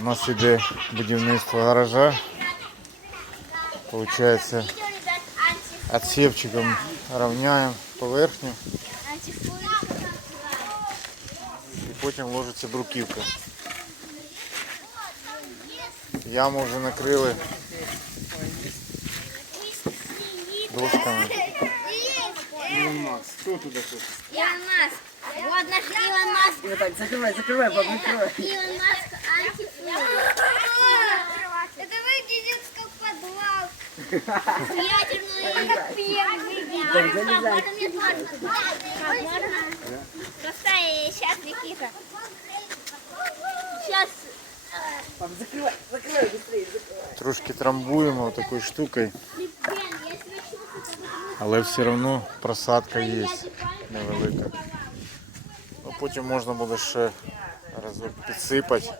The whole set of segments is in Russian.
У нас іде будівництво гаража. Получається, Видео, ребят, антиф- отсевчиком равняємо поверхню антифуз. і потім ложиться бруківка. Яму вже накрили досками. Илон Макс. Кто туда хочет? Илон Маск. Вот наш Илон Маск. Вот так, закрывай, закрывай, бабу, закрывай. Илон Маск антифуз. Это выглядит как подвал. Ядерный как выглядит. Можно мне можно? Можно? Просто сейчас, Никита. Сейчас. Пап, закрывай, закрывай быстрее, закрывай. Трошки трамбуємо такою штукою, але все одно просадка є невелика. Ну, потім можна буде ще разок підсипати.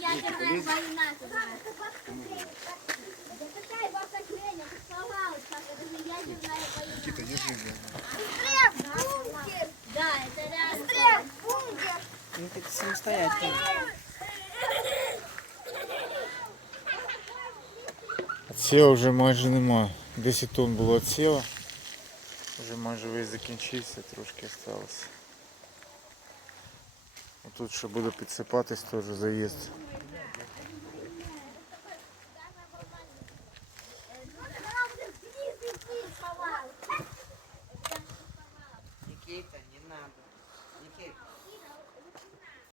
Ядерная война. Да Він так самостоятельно. Отсіва вже майже нема. 10 тонн было отсіва. уже майже весь закінчився, трошки осталось. Тут ще буде підсипатись теж заїзд. Никита, не надо. Никита.